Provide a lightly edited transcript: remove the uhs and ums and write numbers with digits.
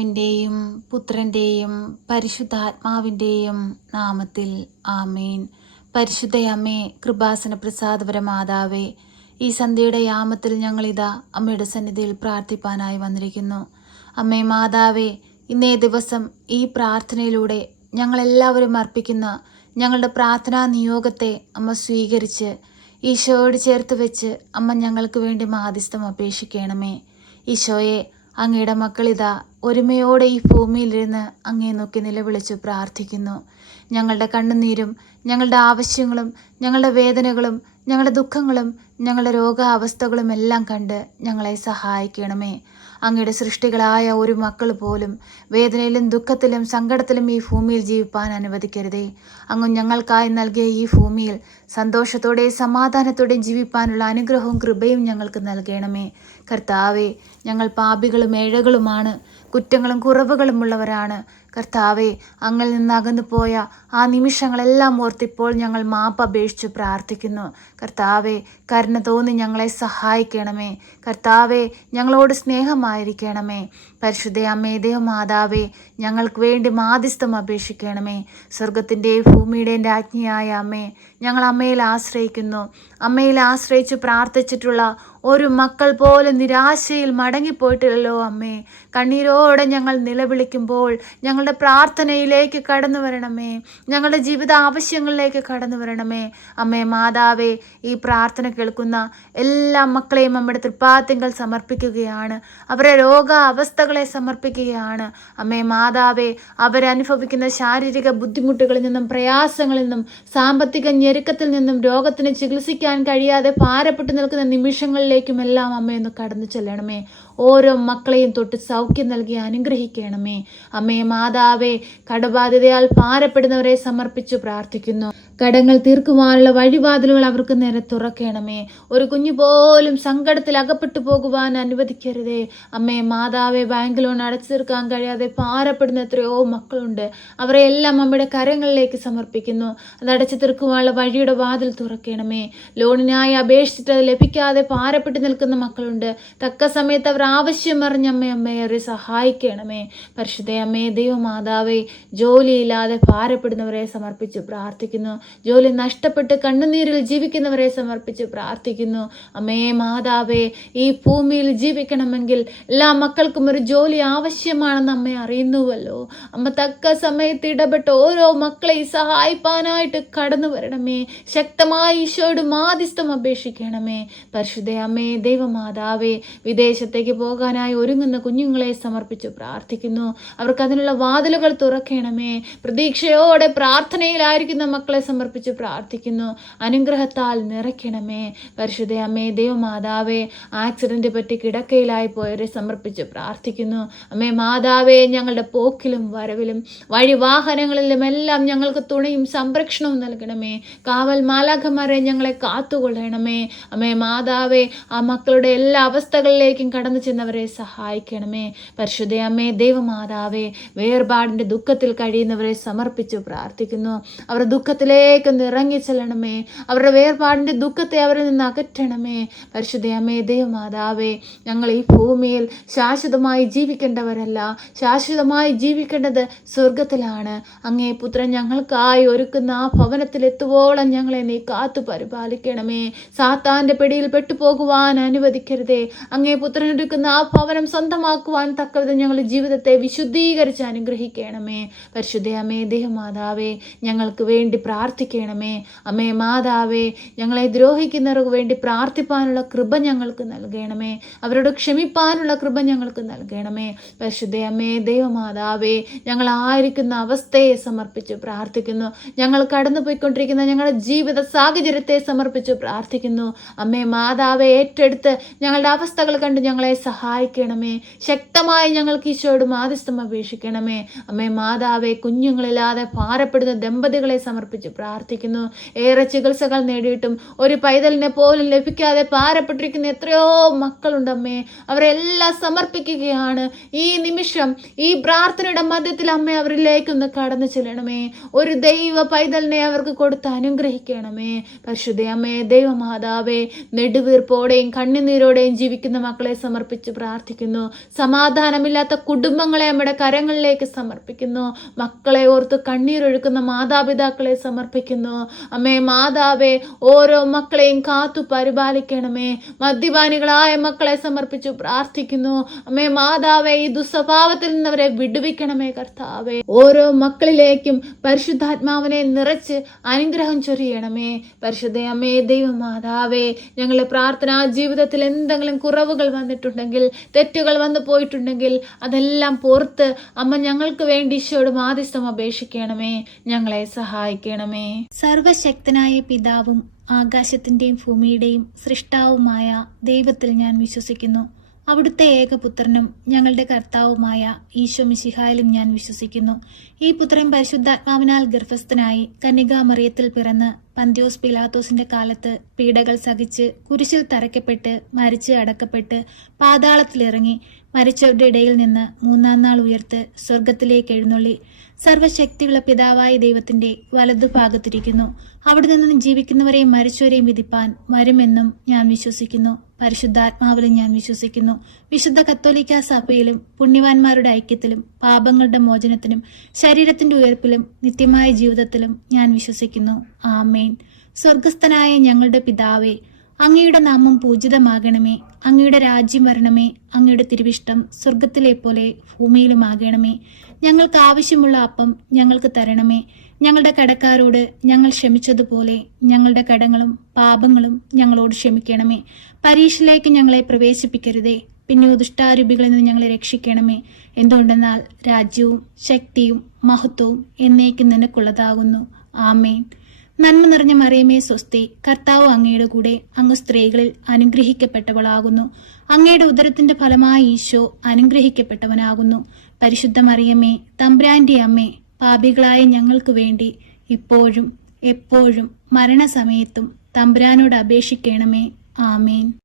പിതാവിൻ്റെയും പുത്രൻ്റെയും പരിശുദ്ധാത്മാവിൻ്റെയും നാമത്തിൽ ആമേൻ. പരിശുദ്ധയമ്മേ, കൃപാസന പ്രസാദപരമാതാവേ, ഈ സന്ധ്യയുടെ യാമത്തിൽ ഞങ്ങളിതാ അമ്മയുടെ സന്നിധിയിൽ പ്രാർത്ഥിപ്പാനായി വന്നിരിക്കുന്നു. അമ്മേ മാതാവേ, ഇന്നേ ദിവസം ഈ പ്രാർത്ഥനയിലൂടെ ഞങ്ങളെല്ലാവരും അർപ്പിക്കുന്ന ഞങ്ങളുടെ പ്രാർത്ഥനാ നിയോഗത്തെ അമ്മ സ്വീകരിച്ച് ഈശോയോട് ചേർത്ത് വെച്ച് അമ്മ ഞങ്ങൾക്ക് വേണ്ടി മാധ്യസ്ഥം അപേക്ഷിക്കണമേ. ഈശോയെ, അങ്ങയുടെ മക്കളിതാ ഒരുമയോടെ ഈ ഭൂമിയിലിരുന്ന് അങ്ങേ നോക്കി നിലവിളിച്ചു പ്രാർത്ഥിക്കുന്നു. ഞങ്ങളുടെ കണ്ണുനീരും ഞങ്ങളുടെ ആവശ്യങ്ങളും ഞങ്ങളുടെ വേദനകളും ഞങ്ങളുടെ ദുഃഖങ്ങളും ഞങ്ങളുടെ രോഗാവസ്ഥകളും എല്ലാം കണ്ട് ഞങ്ങളെ സഹായിക്കണമേ. അങ്ങയുടെ സൃഷ്ടികളായ ഒരു മക്കൾ പോലും വേദനയിലും ദുഃഖത്തിലും സങ്കടത്തിലും ഈ ഭൂമിയിൽ ജീവിപ്പാൻ അനുവദിക്കരുതേ. അങ്ങ് ഞങ്ങൾക്കായി നൽകിയ ഈ ഭൂമിയിൽ സന്തോഷത്തോടെയും സമാധാനത്തോടെയും ജീവിപ്പാനുള്ള അനുഗ്രഹവും കൃപയും ഞങ്ങൾക്ക് നൽകണമേ. കർത്താവേ, ഞങ്ങൾ പാപികളും ഏഴകളുമാണ്, കുറ്റങ്ങളും കുറവുകളും ഉള്ളവരാണ്. കർത്താവെ, അങ്ങിൽ നിന്ന് അകന്നു പോയ ആ നിമിഷങ്ങളെല്ലാം ഓർത്തിപ്പോൾ ഞങ്ങൾ മാപ്പ് അപേക്ഷിച്ച് പ്രാർത്ഥിക്കുന്നു. കർത്താവെ, കരുണ തോന്നി ഞങ്ങളെ സഹായിക്കണമേ. കർത്താവെ, ഞങ്ങളോട് സ്നേഹമായിരിക്കണമേ. പരിശുദ്ധ അമ്മേ, ദേവമാതാവേ, ഞങ്ങൾക്ക് വേണ്ടി മാധ്യസ്ഥം അപേക്ഷിക്കണമേ. സ്വർഗത്തിൻ്റെയും ഭൂമിയുടെയും രാജ്ഞിയായ അമ്മേ, ഞങ്ങൾ അമ്മയിൽ ആശ്രയിക്കുന്നു. അമ്മയിൽ ആശ്രയിച്ച് പ്രാർത്ഥിച്ചിട്ടുള്ള ഒരു മക്കൾ പോലും നിരാശയിൽ മടങ്ങിപ്പോയിട്ടില്ലല്ലോ അമ്മേ. കണ്ണീരോടെ ഞങ്ങൾ നിലവിളിക്കുമ്പോൾ ഞങ്ങളുടെ പ്രാർത്ഥനയിലേക്ക് കടന്നു വരണമേ. ഞങ്ങളുടെ ജീവിത ആവശ്യങ്ങളിലേക്ക് കടന്നു വരണമേ. അമ്മേ മാതാവേ, ഈ പ്രാർത്ഥന കേൾക്കുന്ന എല്ലാ മക്കളെയും നമ്മുടെ തൃപ്പാദങ്ങൾ സമർപ്പിക്കുകയാണ്. അവരെ രോഗാവസ്ഥകളെ സമർപ്പിക്കുകയാണ്. അമ്മേ മാതാവേ, അവരനുഭവിക്കുന്ന ശാരീരിക ബുദ്ധിമുട്ടുകളിൽ നിന്നും പ്രയാസങ്ങളിൽ നിന്നും സാമ്പത്തിക ഞെരുക്കത്തിൽ നിന്നും രോഗത്തിന് ചികിത്സിക്കാൻ കഴിയാതെ ഭാരപ്പെട്ടു നിൽക്കുന്ന നിമിഷങ്ങളിലേക്കുമെല്ലാം അമ്മയൊന്ന് കടന്നു ചെല്ലണമേ. ഓരോ മക്കളെയും തൊട്ട് സൗഖ്യം നൽകി അനുഗ്രഹിക്കണമേ. അമ്മേ മാതാവേ, കടബാധ്യതയാൽ ഭാരപ്പെടുന്നവരെ സമർപ്പിച്ചു പ്രാർത്ഥിക്കുന്നു. കടങ്ങൾ തീർക്കുവാനുള്ള വഴിവാതിലുകൾ അവർക്ക് നേരെ തുറക്കണമേ. ഒരു കുഞ്ഞു പോലും സങ്കടത്തിൽ അകപ്പെട്ടു പോകുവാൻ അനുവദിക്കരുതേ. അമ്മേ മാതാവേ, ബാങ്ക് ലോൺ അടച്ചു തീർക്കാൻ കഴിയാതെ ഭാരപ്പെടുന്ന എത്രയോ മക്കളുണ്ട്. അവരെ എല്ലാം അമ്മയുടെ കരങ്ങളിലേക്ക് സമർപ്പിക്കുന്നു. അത് അടച്ചു തീർക്കുവാനുള്ള വഴിയുടെ വാതിൽ തുറക്കണമേ. ലോണിനായി അപേക്ഷിച്ചിട്ട് അത് ലഭിക്കാതെ ഭാരപ്പെട്ടു നിൽക്കുന്ന മക്കളുണ്ട്. തക്ക സമയത്ത് അവർ ആവശ്യം അറിഞ്ഞമ്മേ അവരെ സഹായിക്കണമേ. പരിശുദ്ധ അമ്മേ, ദൈവമാതാവേ, ജോലിയില്ലാതെ ഭാരപ്പെടുന്നവരെ സമർപ്പിച്ച് പ്രാർത്ഥിക്കുന്നു. ജോലി നഷ്ടപ്പെട്ട് കണ്ണുനീരിൽ ജീവിക്കുന്നവരെ സമർപ്പിച്ച് പ്രാർത്ഥിക്കുന്നു. അമ്മേ മാതാവേ, ഈ ഭൂമിയിൽ ജീവിക്കണമെങ്കിൽ എല്ലാ മക്കൾക്കും ഒരു ജോലി ആവശ്യമാണെന്ന് അമ്മ അറിയുന്നുവല്ലോ. അമ്മ തക്ക സമയത്ത് ഇടപെട്ട് ഓരോ മക്കളെയും സഹായിപ്പാനായിട്ട് കടന്നു വരണമേ. ശക്തമായി ഈശോയോട് മാധ്യസ്ഥം അപേക്ഷിക്കണമേ. പരിശുദ്ധ അമ്മേ, ദൈവമാതാവേ, വിദേശത്തേക്ക് പോകാനായി ഒരുങ്ങുന്ന കുഞ്ഞുങ്ങളെ സമർപ്പിച്ച് പ്രാർത്ഥിക്കുന്നു. അവർക്ക് അതിനുള്ള വാതിലുകൾ തുറക്കണമേ. പ്രതീക്ഷയോടെ പ്രാർത്ഥനയിലായിരിക്കുന്ന മക്കളെ സമർപ്പിച്ച് പ്രാർത്ഥിക്കുന്നു. അനുഗ്രഹത്താൽ നിറയ്ക്കണമേ. പരിശുദ്ധ അമ്മേ, ദൈവമാതാവേ, ആക്സിഡന്റ് പറ്റി കിടക്കയിലായി പോയവരെ സമർപ്പിച്ച് പ്രാർത്ഥിക്കുന്നു. അമ്മേ മാതാവേ, ഞങ്ങളുടെ പോക്കിലും വരവിലും വഴിവാഹനങ്ങളിലും എല്ലാം ഞങ്ങൾക്ക് തുണയും സംരക്ഷണവും നൽകണമേ. കാവൽ മാലാഖമാരെ ഞങ്ങളെ കാത്തുകൊള്ളണമേ. അമ്മേ മാതാവേ, ആ മക്കളുടെ എല്ലാ അവസ്ഥകളിലേക്കും കടന്നു ചെന്നവരെ സഹായിക്കണമേ. പരിശുദ്ധ അമ്മേ, ദൈവമാതാവേ, വേർപാടിൻ്റെ ദുഃഖത്തിൽ കഴിയുന്നവരെ സമർപ്പിച്ച് പ്രാർത്ഥിക്കുന്നു. അവർ ദുഃഖത്തിലേക്ക് ഇറങ്ങി ചെല്ലണമേ. അവരുടെ വേർപാടിൻ്റെ ദുഃഖത്തെ അവരിൽ നിന്ന് അകറ്റണമേ. പരിശുദ്ധ അമ്മേ, ദേവമാതാവേ, ഞങ്ങൾ ഈ ഭൂമിയിൽ ശാശ്വതമായി ജീവിക്കേണ്ടവരല്ല. ശാശ്വതമായി ജീവിക്കേണ്ടത് സ്വർഗത്തിലാണ്. അങ്ങേ പുത്രൻ ഞങ്ങൾക്കായി ഒരുക്കുന്ന ആ ഭവനത്തിൽ എത്തുവോളം ഞങ്ങളെ നീ കാത്തു പരിപാലിക്കണമേ. സാത്താൻ്റെ പിടിയിൽ പെട്ടുപോകുവാൻ അനുവദിക്കരുതേ. അങ്ങേ പുത്രൻ ഒരുക്കുന്ന ആ ഭവനം സ്വന്തമാക്കുവാൻ തക്കവിധം ഞങ്ങളുടെ ജീവിതത്തെ വിശുദ്ധീകരിച്ച് അനുഗ്രഹിക്കണമേ. പരിശുദ്ധ അമ്മേ, ദേവമാതാവേ, ഞങ്ങൾക്ക് വേണ്ടി പ്രാർത്ഥിക്കണമേ. അമ്മേ മാതാവേ, ഞങ്ങളെ ദ്രോഹിക്കുന്നവർക്ക് വേണ്ടി പ്രാർത്ഥിപ്പാനുള്ള കൃപ ഞങ്ങൾക്ക് നൽകണമേ. അവരോട് ക്ഷമിപ്പാനുള്ള കൃപ ഞങ്ങൾക്ക് നൽകണമേ. പരിശുദ്ധ അമ്മേ, ദൈവമാതാവേ, ഞങ്ങളായിരിക്കുന്ന അവസ്ഥയെ സമർപ്പിച്ച് പ്രാർത്ഥിക്കുന്നു. ഞങ്ങൾ കടന്നുപോയിക്കൊണ്ടിരിക്കുന്ന ഞങ്ങളുടെ ജീവിത സാഹചര്യത്തെ സമർപ്പിച്ച് പ്രാർത്ഥിക്കുന്നു. അമ്മേ മാതാവേ, ഏറ്റെടുത്ത് ഞങ്ങളുടെ അവസ്ഥകൾ കണ്ട് ഞങ്ങളെ സഹായിക്കണമേ. ശക്തമായി ഞങ്ങൾക്ക് ഈശോയോട് മാധ്യസ്ഥം അപേക്ഷിക്കണമേ. അമ്മേ മാതാവേ, കുഞ്ഞുങ്ങളില്ലാതെ ഭാരപ്പെടുന്ന ദമ്പതികളെ സമർപ്പിച്ച് പ്രാർത്ഥിക്കുന്നു. ഏറെ ചികിത്സകൾ നേടിയിട്ടും ഒരു പൈതലിനെ പോലും ലഭിക്കാതെ ഭാരപ്പെട്ടിരിക്കുന്ന എത്രയോ മക്കളുണ്ടമ്മേ. അവരെല്ലാം സമർപ്പിക്കുകയാണ്. ഈ നിമിഷം ഈ പ്രാർത്ഥനയുടെ മധ്യത്തിൽ അമ്മ അവരിലേക്കൊന്ന് കടന്നു ചെല്ലണമേ. ഒരു ദൈവ പൈതലിനെ അവർക്ക് കൊടുത്ത് അനുഗ്രഹിക്കണമേ. പരിശുദ്ധ അമ്മേ, ദൈവമാതാവേ, നെടുവീർപ്പോടെയും കണ്ണുനീരോടെയും ജീവിക്കുന്ന മക്കളെ സമർപ്പിച്ച് സമർപ്പിച്ച് പ്രാർത്ഥിക്കുന്നു. സമാധാനമില്ലാത്ത കുടുംബങ്ങളെ നമ്മുടെ കരങ്ങളിലേക്ക് സമർപ്പിക്കുന്നു. മക്കളെ ഓർത്ത് കണ്ണീരൊഴുക്കുന്ന മാതാപിതാക്കളെ സമർപ്പിക്കുന്നു. അമ്മേ മാതാവേ, ഓരോ മക്കളെയും കാത്തു പരിപാലിക്കണമേ. മദ്യപാനികളായ മക്കളെ സമർപ്പിച്ചു പ്രാർത്ഥിക്കുന്നു. അമ്മേ മാതാവേ, ഈ ദുസ്വഭാവത്തിൽ നിന്നവരെ വിടുവിക്കണമേ കർത്താവേ. ഓരോ മക്കളിലേക്കും പരിശുദ്ധാത്മാവിനെ നിറച്ച് അനുഗ്രഹം ചൊരിയണമേ. പരിശുദ്ധ അമ്മേ ദൈവമാതാവേ, ഞങ്ങളുടെ പ്രാർത്ഥനാ ജീവിതത്തിൽ എന്തെങ്കിലും കുറവുകൾ വന്നിട്ടുണ്ടെങ്കിൽ, തെറ്റുകൾ വന്നു പോയിട്ടുണ്ടെങ്കിൽ അതെല്ലാം പുറത്ത് അമ്മ ഞങ്ങൾക്ക് വേണ്ടി ഈശോയോട് മാധ്യസ്ഥം അപേക്ഷിക്കണമേ. ഞങ്ങളെ സഹായിക്കണമേ. സർവശക്തനായ പിതാവും ആകാശത്തിന്റെയും ഭൂമിയുടെയും സൃഷ്ടാവുമായ ദൈവത്തിൽ ഞാൻ വിശ്വസിക്കുന്നു. അവിടുത്തെ ഏകപുത്രനും ഞങ്ങളുടെ കർത്താവുമായ ഈശോ മിശിഹായിലും ഞാൻ വിശ്വസിക്കുന്നു. ഈ പുത്രൻ പരിശുദ്ധാത്മാവിനാൽ ഗർഭസ്ഥനായി കന്യകാമറിയത്തിൽ പിറന്ന് പന്ത്യോസ് പിലാത്തോസിന്റെ കാലത്ത് പീഡകൾ സഹിച്ച് കുരിശിൽ തറയ്ക്കപ്പെട്ട് മരിച്ച് അടക്കപ്പെട്ട് പാതാളത്തിലിറങ്ങി മരിച്ചവരുടെ ഇടയിൽ നിന്ന് മൂന്നാം നാൾ ഉയർത്ത് സ്വർഗത്തിലേക്ക് എഴുന്നള്ളി സർവശക്തിയുള്ള പിതാവായ ദൈവത്തിന്റെ വലതുഭാഗത്തിരിക്കുന്നു. അവിടെ നിന്ന് ജീവിക്കുന്നവരെയും മരിച്ചവരെയും വിധിപ്പാൻ വരുമെന്നും ഞാൻ വിശ്വസിക്കുന്നു. പരിശുദ്ധാത്മാവിലും ഞാൻ വിശ്വസിക്കുന്നു. വിശുദ്ധ കത്തോലിക്ക സഭയിലും പുണ്യവാന്മാരുടെ ഐക്യത്തിലും പാപങ്ങളുടെ മോചനത്തിനും ശരീരത്തിന്റെ ഉയർപ്പിലും നിത്യമായ ജീവിതത്തിലും ഞാൻ വിശ്വസിക്കുന്നു. ആമേൻ. സ്വർഗസ്ഥനായ ഞങ്ങളുടെ പിതാവേ, അങ്ങയുടെ നാമം പൂജിതമാകണമേ. അങ്ങയുടെ രാജ്യം വരണമേ. അങ്ങയുടെ തിരുവിഷ്ടം സ്വർഗത്തിലെ പോലെ ഭൂമിയിലുമാകണമേ. ഞങ്ങൾക്ക് ആവശ്യമുള്ള അപ്പം ഞങ്ങൾക്ക് തരണമേ. ഞങ്ങളുടെ കടക്കാരോട് ഞങ്ങൾ ക്ഷമിച്ചതുപോലെ ഞങ്ങളുടെ കടങ്ങളും പാപങ്ങളും ഞങ്ങളോട് ക്ഷമിക്കണമേ. പരീക്ഷയിലേക്ക് ഞങ്ങളെ പ്രവേശിപ്പിക്കരുതേ, പിന്നെ ദുഷ്ടാരൂപികളിൽ നിന്ന് ഞങ്ങളെ രക്ഷിക്കണമേ. എന്തുകൊണ്ടെന്നാൽ രാജ്യവും ശക്തിയും മഹത്വവും എന്നേക്കും നിനക്കുള്ളതാകുന്നു. ആമേൻ. നന്മ നിറഞ്ഞ മറിയമേ സ്വസ്തി, കർത്താവ് അങ്ങയുടെ കൂടെ, അങ്ങ് സ്ത്രീകളിൽ അനുഗ്രഹിക്കപ്പെട്ടവളാകുന്നു. അങ്ങയുടെ ഉദരത്തിന്റെ ഫലമായി ഈശോ അനുഗ്രഹിക്കപ്പെട്ടവനാകുന്നു. പരിശുദ്ധ മറിയമേ, തമ്പുരാന്റെ അമ്മേ, പാപികളായ ഞങ്ങൾക്ക് വേണ്ടി ഇപ്പോഴും എപ്പോഴും മരണസമയത്തും തമ്പുരാനോട് അപേക്ഷിക്കണമേ. ആമേൻ.